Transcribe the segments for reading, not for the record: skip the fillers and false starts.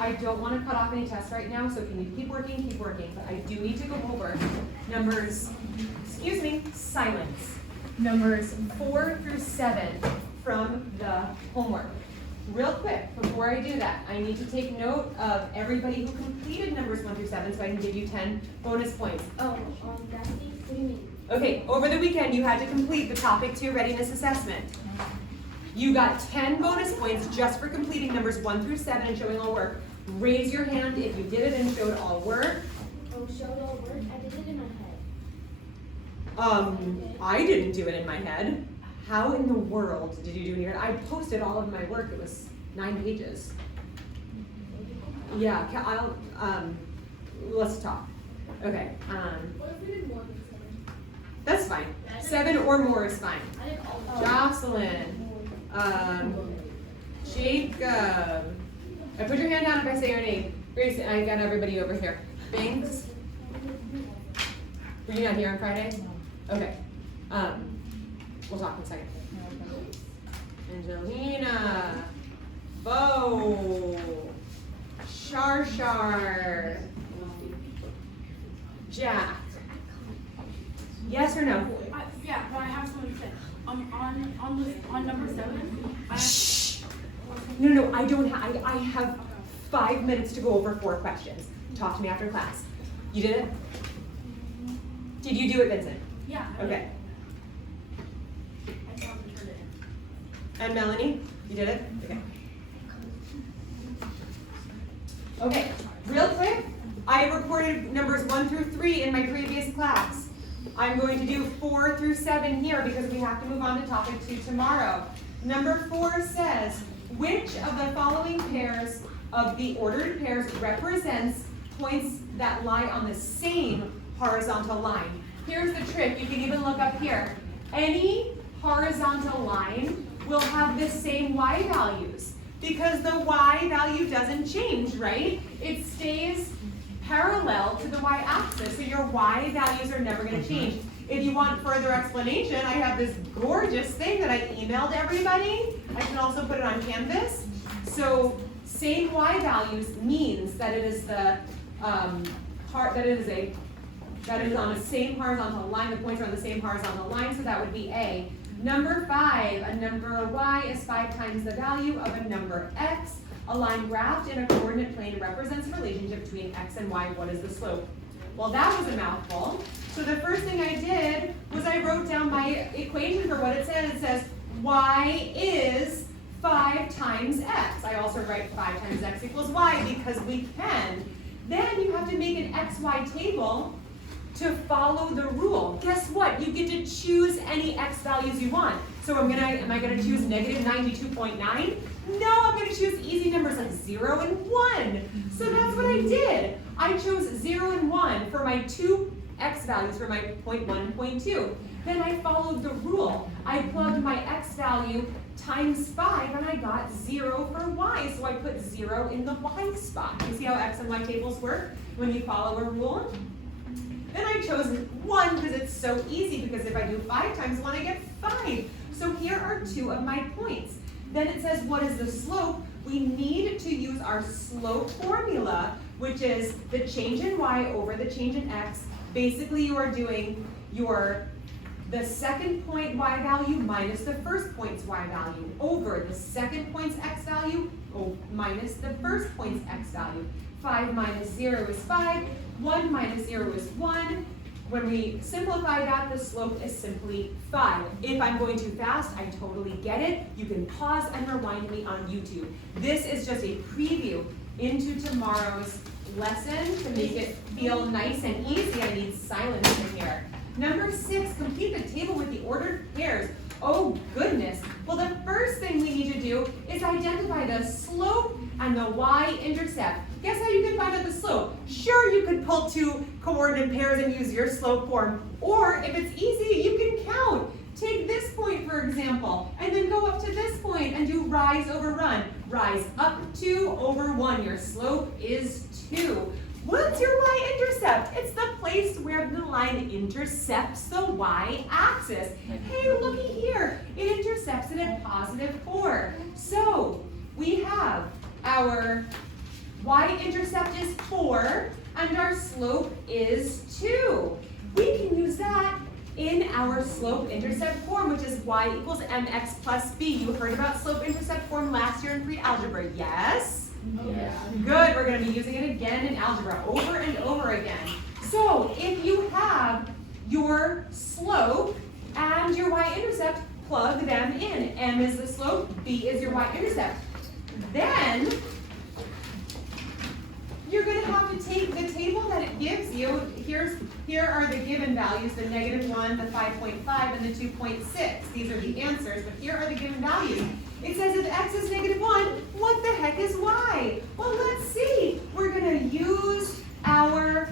I don't want to cut off any tests right now, so can you keep working, but I do need to go over numbers, silence, numbers 4 through 7 from the homework. Real quick, before I do that, I need to take note of everybody who completed numbers 1 through 7 so I can give you 10 bonus points. Oh, that means, what do you mean? Okay, over the weekend you had to complete the topic 2 readiness assessment. You got 10 bonus points just for completing numbers 1 through 7 and showing all work. Raise your hand if you did it and showed all work. Oh, showed all work? I did it in my head. I didn't do it in my head. How in the world did you do it in your head? I posted all of my work. It was 9 pages. Yeah, let's talk. Okay. What if we did more than 7? That's fine. 7 or more is fine. I did all of Jocelyn, Jacob. Put your hand down if I say your name. Grace, I got everybody over here. Banks. Were you not here on Friday? Okay. We'll talk in a second. Angelina, Bo, Shar, Jack. Yes or no? Yeah, but I have something to say. On number 7. Shh. No, I don't have. I have 5 minutes to go over 4 questions. Talk to me after class. You did it? Did you do it, Vincent? Yeah. Okay. I still haven't turned it in. And Melanie, you did it? Okay. Okay, real quick, I recorded numbers 1 through 3 in my previous class. I'm going to do 4 through 7 here because we have to move on to topic 2 tomorrow. Number 4 says, which of the following pairs of the ordered pairs represents points that lie on the same horizontal line? Here's the trick, you can even look up here. Any horizontal line will have the same y values because the y value doesn't change, right? It stays parallel to the y-axis, so your y values are never going to change. If you want further explanation, I have this gorgeous thing that I emailed everybody. I can also put it on Canvas. So same y values means that it is the that is on the same horizontal line. The points are on the same horizontal line, so that would be A. Number 5, a number y is 5 times the value of a number x. A line graphed in a coordinate plane represents the relationship between x and y. What is the slope? Well, that was a mouthful. So the first thing I did was I wrote down my equation for what it said. It says y is 5 times x. I also write 5 times x equals y because we can. Then you have to make an xy table to follow the rule. Guess what? You get to choose any x values you want. So am I gonna choose negative 92.9? No, I'm gonna choose easy numbers like 0 and 1. So that's what I did. I chose 0 and 1 for my 2 x values for my 0.1 and 0.2. Then I followed the rule. I plugged my x value times 5 and I got 0 for y. So I put 0 in the y spot. You see how x and y tables work when you follow a rule? Then I chose 1 because it's so easy, because if I do 5 times 1, I get 5. So here are 2 of my points. Then it says, what is the slope? We need to use our slope formula, which is the change in y over the change in x. Basically, you are doing the second point y value minus the first point's y value over the second point's x value minus the first point's x value. 5 minus 0 is 5. 1 minus 0 is 1. When we simplify that, the slope is simply 5. If I'm going too fast, I totally get it. You can pause and rewind me on YouTube. This is just a preview into tomorrow's lesson to make it feel nice and easy. I need silence in here. Number 6, complete the table with the ordered pairs. Oh goodness. Well, the first thing we need to do is identify the slope and the y-intercept. Guess how you can find out the slope? Sure, you could pull 2 coordinate pairs and use your slope form. Or if it's easy, you can count. Take this point, for example, and then go up to this point and do rise over run. Rise up 2 over 1. Your slope is 2. What's your y-intercept? It's the place where the line intercepts the y-axis. Hey, looky here. It intercepts it at +4. So we have our y-intercept is 4, and our slope is 2. We can use that in our slope-intercept form, which is y equals mx plus b. You heard about slope-intercept form last year in pre-algebra, yes? Yeah. Good, we're going to be using it again in algebra, over and over again. So if you have your slope and your y-intercept, plug them in. M is the slope, b is your y-intercept. Then you're going to have to take the table that it gives you. Here are the given values, the -1, the 5.5, and the 2.6. These are the answers, but here are the given values. It says if x is -1, what the heck is y? Well, let's see. We're going to use our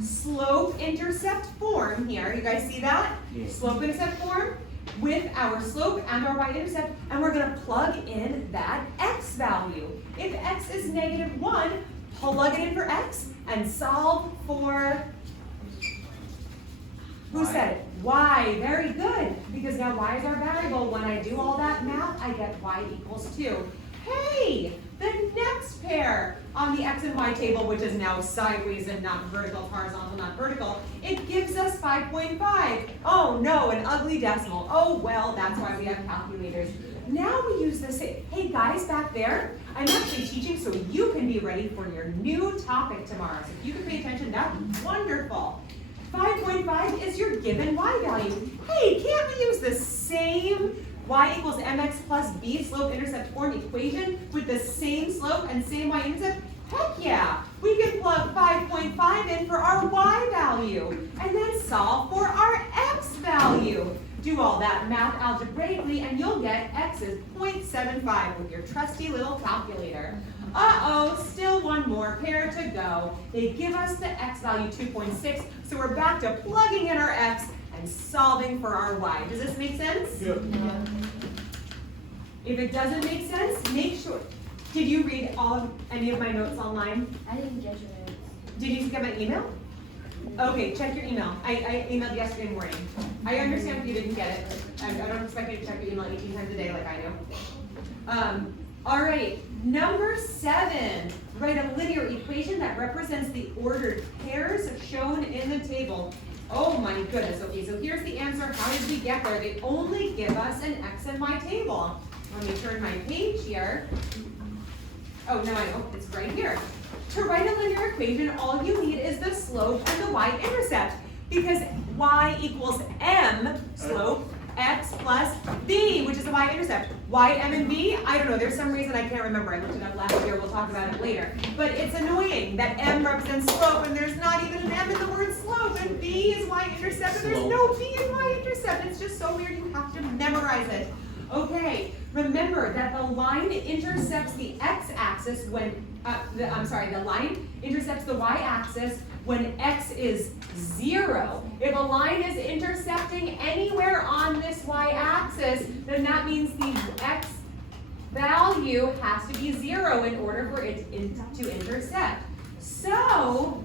slope-intercept form here. You guys see that? Slope-intercept form with our slope and our y-intercept, and we're going to plug in that x value. If x is -1, plug it in for x and solve for, who said it? Y, very good, because now y is our variable. When I do all that math, I get y equals 2. Hey, the next pair on the x and y table, which is now sideways and not vertical, horizontal, not vertical, it gives us 5.5. Oh no, an ugly decimal. Oh well, that's why we have calculators. Now we use this. Hey guys back there, I'm actually teaching so you can be ready for your new topic tomorrow. So if you can pay attention, that's wonderful. 5.5 is your given y value. Hey, can't we use the same y equals mx plus b slope-intercept form equation with the same slope and same y-intercept? Heck yeah! We can plug 5.5 in for our y value and then solve for our x value. Do all that math algebraically and you'll get x is 0.75 with your trusty little calculator. Uh-oh, still one more pair to go. They give us the x value 2.6, so we're back to plugging in our x and solving for our y. Does this make sense? Yep. If it doesn't make sense, make sure. Did you read any of my notes online? I didn't get your notes. Did you get my email? Okay, check your email. I emailed yesterday morning. I understand if you didn't get it. I don't expect you to check your email 18 times a day like I do. All right, number 7. Write a linear equation that represents the ordered pairs shown in the table. Oh my goodness. Okay, so here's the answer. How did we get there? They only give us an x and y table. Let me turn my page here. Oh, no, I know. It's right here. To write a linear equation, all you need is the slope and the y-intercept, because y equals m, slope, x plus b, which is the y-intercept. Y, m, and b? I don't know. There's some reason I can't remember. I looked it up last year. We'll talk about it later. But it's annoying that m represents slope, and there's not even an m in the word slope, and b is y-intercept, and there's no b in y-intercept. It's just so weird. You have to memorize it. Okay, remember that the line intercepts the x-axis when, the line intercepts the y-axis when x is 0. If a line is intercepting anywhere on this y-axis, then that means the x value has to be 0 in order for it to intercept. So,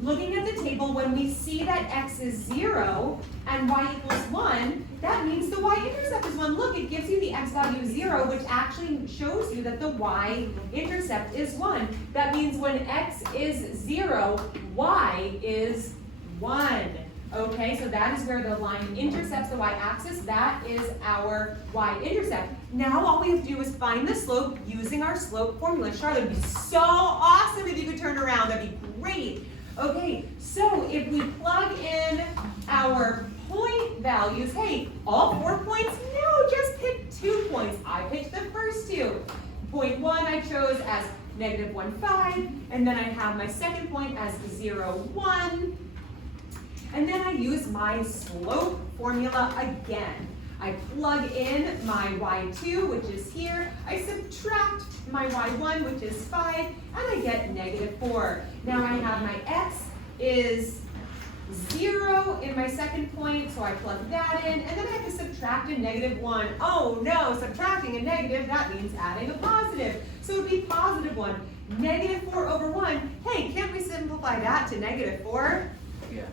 looking at the table, when we see that x is 0 and y equals 1, that means the y-intercept is 1. Look, it gives you the x value 0, which actually shows you that the y-intercept is 1. That means when x is 0, y is 1. Okay, so that is where the line intercepts the y-axis. That is our y-intercept. Now all we have to do is find the slope using our slope formula. Charlotte, it would be so awesome if you could turn around. That'd be great. Okay, so if we plug in our point values, hey, all 4 points? No, just pick 2 points. I picked the first 2. Point 1 I chose as -1,5, and then I have my second point as 0,1. And then I use my slope formula again. I plug in my y2, which is here. I subtract my y1, which is 5, and I get -4. Now I have my x is 0 in my second point, so I plug that in, and then I have to subtract a -1. Oh no, subtracting a negative, that means adding a positive. So it would be +1. -4 over 1. Hey, can't we simplify that to -4? Yeah.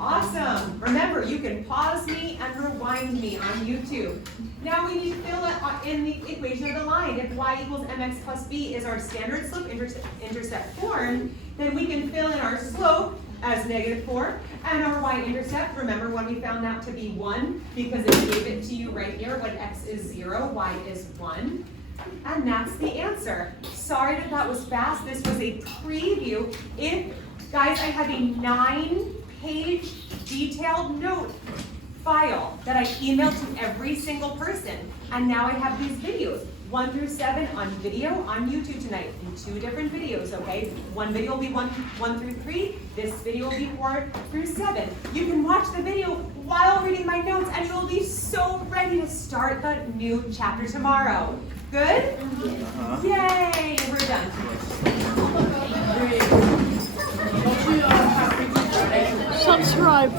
Awesome. Remember, you can pause me and rewind me on YouTube. Now we need to fill in the equation of the line. If y equals mx plus b is our standard slope intercept form, then we can fill in our slope as -4 and our y-intercept. Remember when we found that to be 1 because it gave it to you right here when x is 0, y is 1. And that's the answer. Sorry that was fast. This was a preview. Guys, I have a 9-page detailed note file that I emailed to every single person. And now I have these videos, 1 through 7 on video on YouTube tonight in 2 different videos, okay? One video will be 1 through 3. This video will be 4 through 7. You can watch the video while reading my notes and you'll be so ready to start the new chapter tomorrow. Good? Yay, we're done. Subscribe.